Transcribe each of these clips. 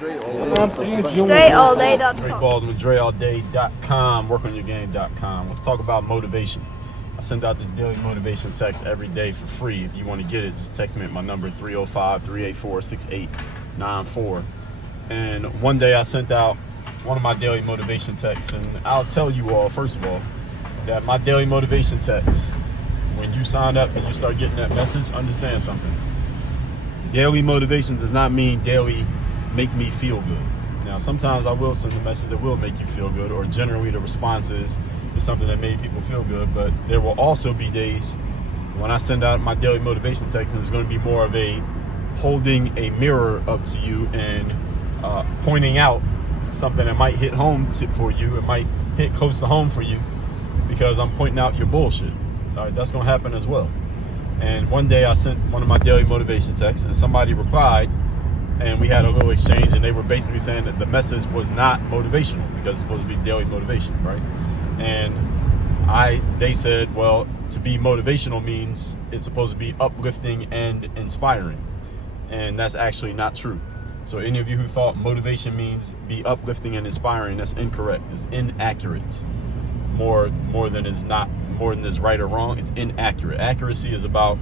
DreAllDay.com. Dre Baldwin, DreAllDay.com, WorkOnYourGame.com. Let's talk about motivation. I send out this daily motivation text every day for free. If you want to get it, just text me at my number, 305-384-6894. And one day I sent out one of my daily motivation texts, and I'll tell you all, first of all, that my daily motivation text, when you sign up and you start getting that message, understand something. Daily motivation does not mean daily make me feel good. Now, sometimes I will send a message that will make you feel good, or generally the response is something that made people feel good. But there will also be days when I send out my daily motivation text, and it's going to be more of a holding a mirror up to you and pointing out something that might hit home for you. It might hit close to home for you because I'm pointing out your bullshit. All right, that's going to happen as well. And one day I sent one of my daily motivation texts, and somebody replied, and we had a little exchange, and they were basically saying that the message was not motivational because it's supposed to be daily motivation, right? And they said, well, to be motivational means it's supposed to be uplifting and inspiring. And that's actually not true. So any of you who thought motivation means be uplifting and inspiring, that's incorrect. It's inaccurate. More than is right or wrong, it's inaccurate. Accuracy is about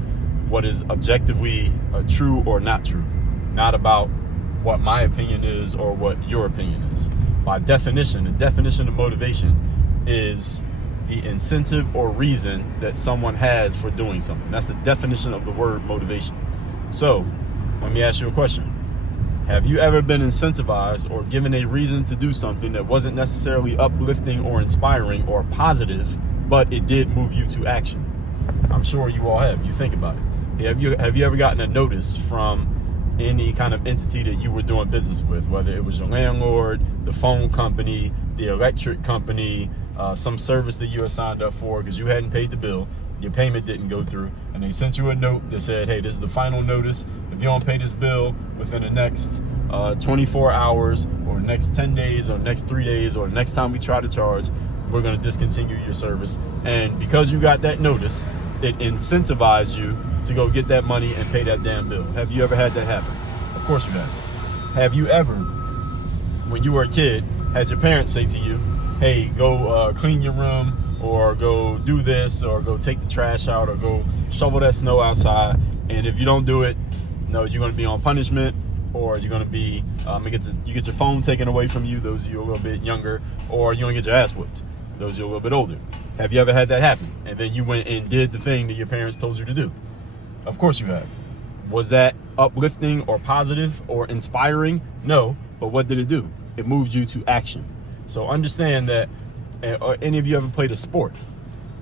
what is objectively true or not true, not about what my opinion is or what your opinion is. By definition, the definition of motivation is the incentive or reason that someone has for doing something. That's the definition of the word motivation. So let me ask you a question. Have you ever been incentivized or given a reason to do something that wasn't necessarily uplifting or inspiring or positive, but it did move you to action? I'm sure you all have. You think about it. Have you ever gotten a notice from any kind of entity that you were doing business with, whether it was your landlord, the phone company, the electric company, some service that you were signed up for because you hadn't paid the bill, your payment didn't go through, and they sent you a note that said, hey, this is the final notice. If you don't pay this bill within the next 24 hours or next 10 days or next 3 days or next time we try to charge, we're going to discontinue your service. And because you got that notice, it incentivized you to go get that money and pay that damn bill. Have you ever had that happen? Of course you have. Have you ever, when you were a kid, had your parents say to you, hey, go clean your room, or go do this, or go take the trash out, or go shovel that snow outside, and if you don't do it, no, you're going to be on punishment, or you're going to be, you get your phone taken away from you, those of you a little bit younger, or you're going to get your ass whipped, those of you a little bit older. Have you ever had that happen? And then you went and did the thing that your parents told you to do? Of course you have. Was that uplifting or positive or inspiring? No, but what did it do? It moved you to action. So understand that, or any of you ever played a sport?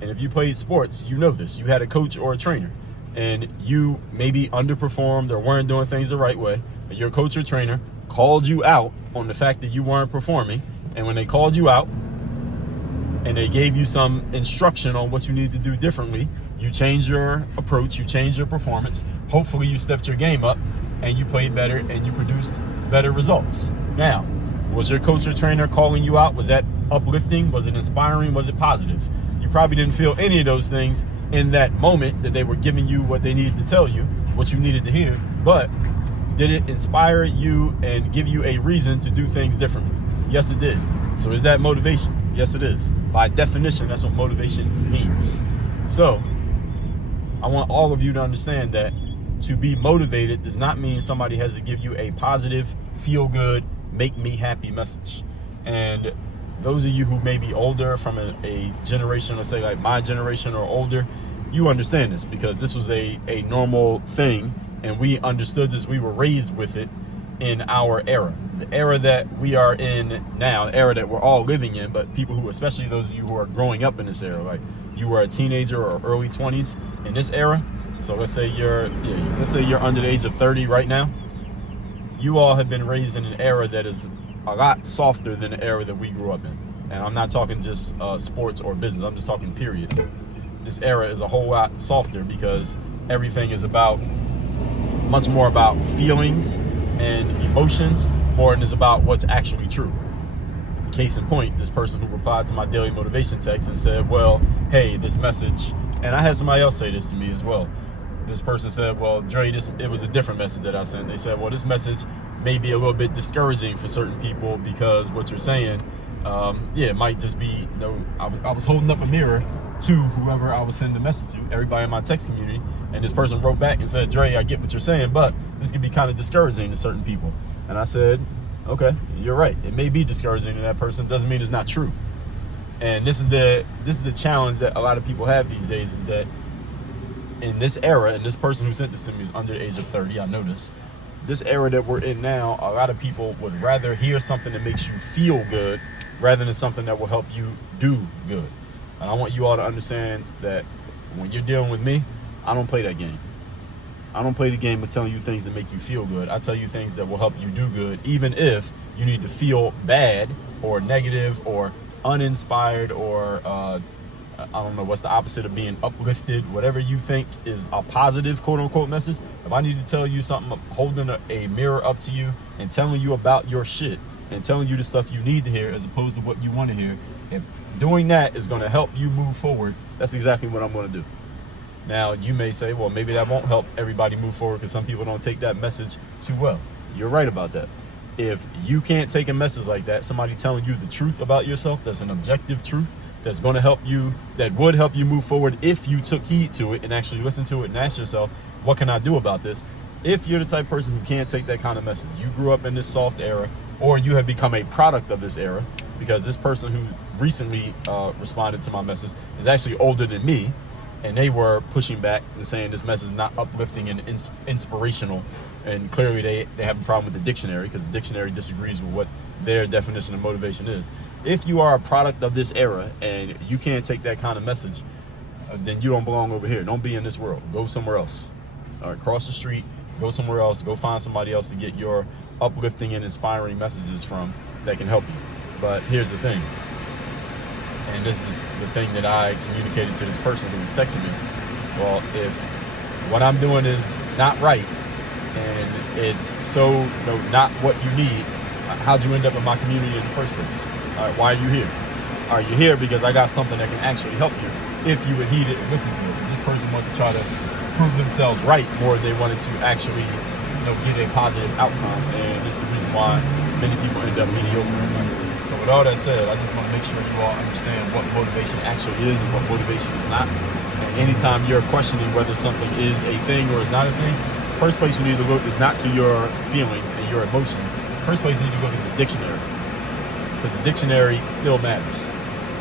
And if you played sports, you know this. You had a coach or a trainer, and you maybe underperformed or weren't doing things the right way. And your coach or trainer called you out on the fact that you weren't performing. And when they called you out and they gave you some instruction on what you need to do differently, you changed your approach, you changed your performance. Hopefully you stepped your game up and you played better and you produced better results. Now, was your coach or trainer calling you out? Was that uplifting? Was it inspiring? Was it positive? You probably didn't feel any of those things in that moment that they were giving you what they needed to tell you, what you needed to hear. But did it inspire you and give you a reason to do things differently? Yes, it did. So is that motivation? Yes, it is. By definition, that's what motivation means. So I want all of you to understand that to be motivated does not mean somebody has to give you a positive, feel good, make me happy message. And those of you who may be older, from a generation, let's say like my generation or older, you understand this because this was a normal thing, and we understood this. We were raised with it in our era, the era that we are in now, the era that we're all living in. But people who, especially those of you who are growing up in this era, like you were a teenager or early 20s in this era. So let's say you're under the age of 30 right now. You all have been raised in an era that is a lot softer than the era that we grew up in. And I'm not talking just sports or business. I'm just talking period. This era is a whole lot softer because everything is much more about feelings and emotions more than it's about what's actually true. Case in point, this person who replied to my daily motivation text and said, well, hey, this message, and I had somebody else say this to me as well. This person said, well, Dre, it was a different message that I sent. They said, well, this message may be a little bit discouraging for certain people because what you're saying, it might just be, I was holding up a mirror to whoever I was sending the message to, everybody in my text community, and this person wrote back and said, Dre, I get what you're saying, but this can be kind of discouraging to certain people. And I said, okay, you're right. It may be discouraging to that person. Doesn't mean it's not true. And this is the challenge that a lot of people have these days, is that in this era, and this person who sent this to me is under the age of 30, I noticed, this era that we're in now, a lot of people would rather hear something that makes you feel good rather than something that will help you do good. And I want you all to understand that when you're dealing with me, I don't play that game. I don't play the game of telling you things that make you feel good. I tell you things that will help you do good, even if you need to feel bad or negative or uninspired or I don't know what's the opposite of being uplifted, whatever you think is a positive quote unquote message. If I need to tell you something, holding a mirror up to you and telling you about your shit and telling you the stuff you need to hear as opposed to what you want to hear, if doing that is going to help you move forward, that's exactly what I'm going to do. Now, you may say, well, maybe that won't help everybody move forward because some people don't take that message too well. You're right about that. If you can't take a message like that, somebody telling you the truth about yourself, that's an objective truth, that's going to help you, that would help you move forward if you took heed to it and actually listened to it and asked yourself, what can I do about this? If you're the type of person who can't take that kind of message, you grew up in this soft era, or you have become a product of this era, because this person who recently responded to my message is actually older than me, and they were pushing back and saying this message is not uplifting and inspirational, and clearly they have a problem with the dictionary because the dictionary disagrees with what their definition of motivation is. If you are a product of this era and you can't take that kind of message, then you don't belong over here. Don't be in this world. Go somewhere else. All right, cross the street, go somewhere else, go find somebody else to get your uplifting and inspiring messages from that can help you. But here's the thing, and this is the thing that I communicated to this person who was texting me. Well, if what I'm doing is not right and it's so not what you need, how'd you end up in my community in the first place? All right, why are you here? All right, you're here because I got something that can actually help you if you would heed it and listen to it. And this person wanted to try to prove themselves right more than they wanted to actually get a positive outcome. And this is the reason why many people end up mediocre in life. So with all that said, I just want to make sure you all understand what motivation actually is and what motivation is not. And anytime you're questioning whether something is a thing or is not a thing, first place you need to look is not to your feelings and your emotions. First place you need to look at the dictionary, because the dictionary still matters.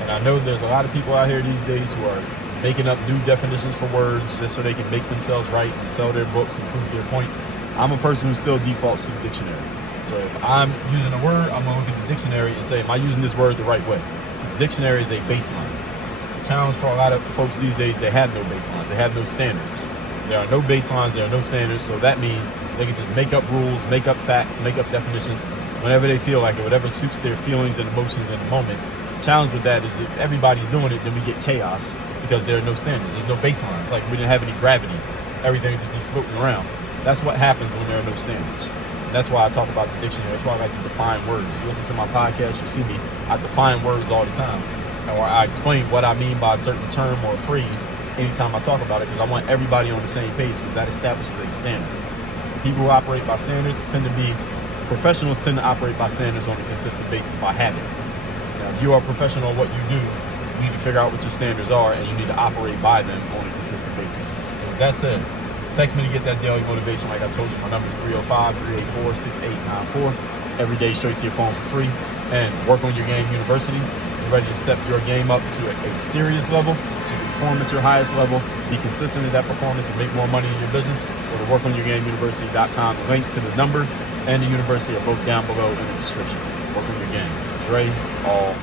And I know there's a lot of people out here these days who are making up new definitions for words just so they can make themselves right and sell their books and prove their point. I'm a person who still defaults to the dictionary. So if I'm using a word, I'm going to look at the dictionary and say, am I using this word the right way? Because the dictionary is a baseline. The challenge for a lot of folks these days, they have no baselines. They have no standards. There are no baselines. There are no standards. So that means they can just make up rules, make up facts, make up definitions whenever they feel like it, whatever suits their feelings and emotions in the moment. The challenge with that is if everybody's doing it, then we get chaos because there are no standards. There's no baselines. It's like we didn't have any gravity. Everything just be floating around. That's what happens when there are no standards. That's why I talk about the dictionary. That's why I like to define words. You listen to my podcast, you see me, I define words all the time. Or I explain what I mean by a certain term or a phrase anytime I talk about it, because I want everybody on the same page, because that establishes a standard. People who operate by standards professionals tend to operate by standards on a consistent basis by habit. Now, if you are a professional at what you do, you need to figure out what your standards are, and you need to operate by them on a consistent basis. So with that said, text me to get that daily motivation. Like I told you, my number is 305-384-6894. Every day straight to your phone for free. And work on your game university. You're ready to step your game up to a serious level so you can perform at your highest level, be consistent in that performance, and make more money in your business. Go to workonyourgameuniversity.com. The links to the number and the university are both down below in the description. Work on your game. Dre, all